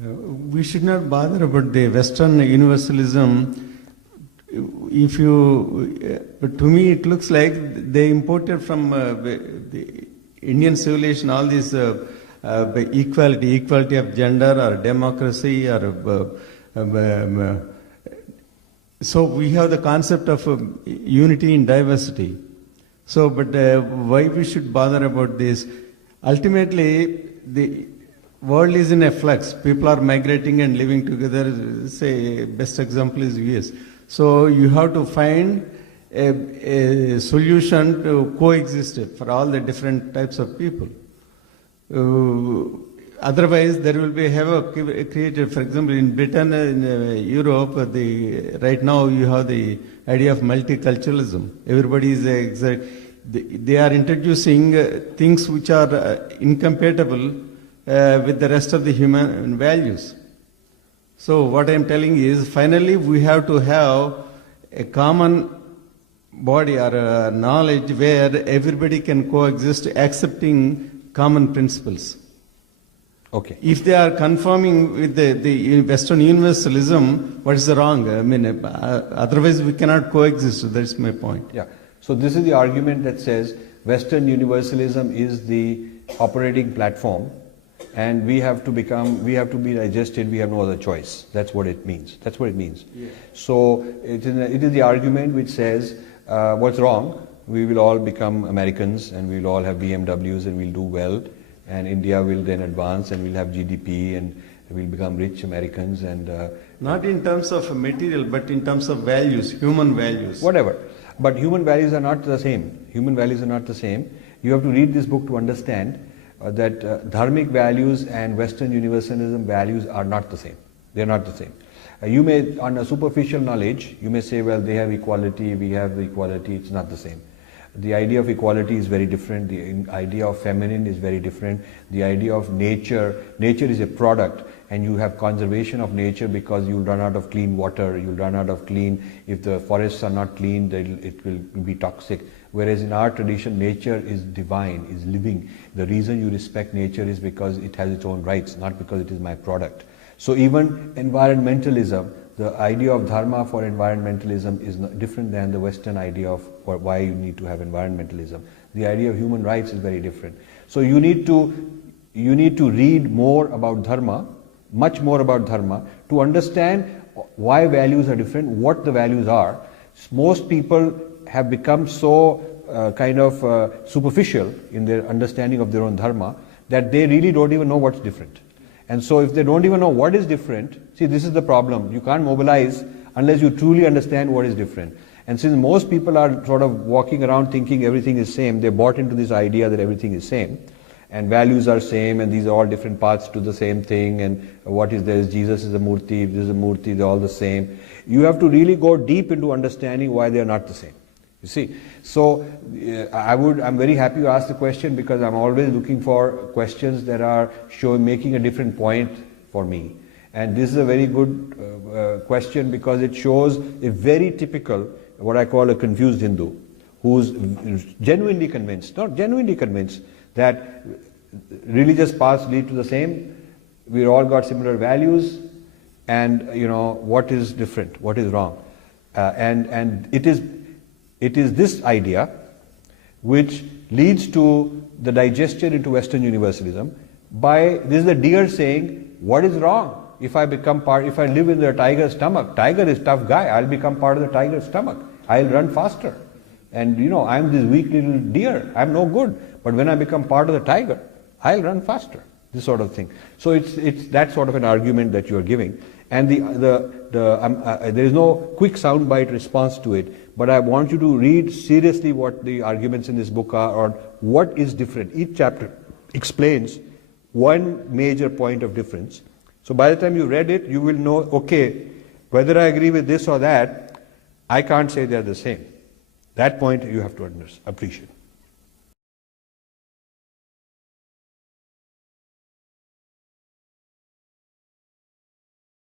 We should not bother about the Western universalism. If you, to me, it looks like they imported from the Indian civilization all these equality of gender or democracy or so we have the concept of unity in diversity. So, but why we should bother about this? Ultimately, the world is in a flux. People are migrating and living together. Say, best example is US. So you have to find a solution to coexist for all the different types of people. Otherwise, there will be havoc created. For example, in Britain, in Europe, right now you have the idea of multiculturalism. Everybody is they are introducing things which are incompatible with the rest of the human values. So what I am telling is, finally, we have to have a common body or knowledge where everybody can coexist, accepting common principles. Okay. If they are conforming with the Western universalism, what is wrong? I mean, otherwise we cannot coexist. That's my point. Yeah. So this is the argument that says Western universalism is the operating platform, and we have to be digested. We have no other choice. That's what it means. That's what it means. Yeah. So it is the argument which says what's wrong? We will all become Americans, and we will all have BMWs, and we'll do well. And India will then advance, and we'll have GDP, and we'll become rich Americans. And not in terms of material, but in terms of values, human values. Whatever. But human values are not the same. Human values are not the same. You have to read this book to understand that dharmic values and Western universalism values are not the same. They are not the same. You may, on a superficial knowledge, you may say, well, they have equality, we have equality. It's not the same. The idea of equality is very different. The idea of feminine is very different. The idea of nature is a product, and you have conservation of nature because you'll run out of clean water, you'll run out of if the forests are not clean, it will be toxic. Whereas in our tradition, nature is divine, is living. The reason you respect nature is because it has its own rights, not because it is my product. So even environmentalism, the idea of dharma for environmentalism is different than the Western idea of why you need to have environmentalism. The idea of human rights is very different. So you need to read more about dharma, much more about dharma, to understand why values are different, what the values are. Most people have become so superficial in their understanding of their own dharma that they really don't even know what's different. And so if they don't even know what is different, see, this is the problem. You can't mobilize unless you truly understand what is different. And since most people are sort of walking around thinking everything is same, they bought into this idea that everything is same, and values are same, and these are all different paths to the same thing, and what is there? Jesus is a murti, this is a murti, they're all the same. You have to really go deep into understanding why they are not the same. You see, so I'm very happy you asked the question, because I'm always looking for questions that are making a different point for me. And this is a very good question, because it shows a very typical, what I call a confused Hindu, who's genuinely convinced, not genuinely convinced, that religious paths lead to the same, we all got similar values, and what is different, what is wrong. And it is this idea which leads to the digestion into Western universalism. This is the deer saying, what is wrong? If I live in the tiger's stomach, tiger is tough guy, I'll become part of the tiger's stomach. I'll run faster. And I'm this weak little deer, I'm no good. But when I become part of the tiger, I'll run faster. This sort of thing. So it's that sort of an argument that you are giving. And there is no quick soundbite response to it, but I want you to read seriously what the arguments in this book are on what is different. Each chapter explains one major point of difference. So by the time you read it, you will know, okay, whether I agree with this or that, I can't say they're the same. That point you have to appreciate.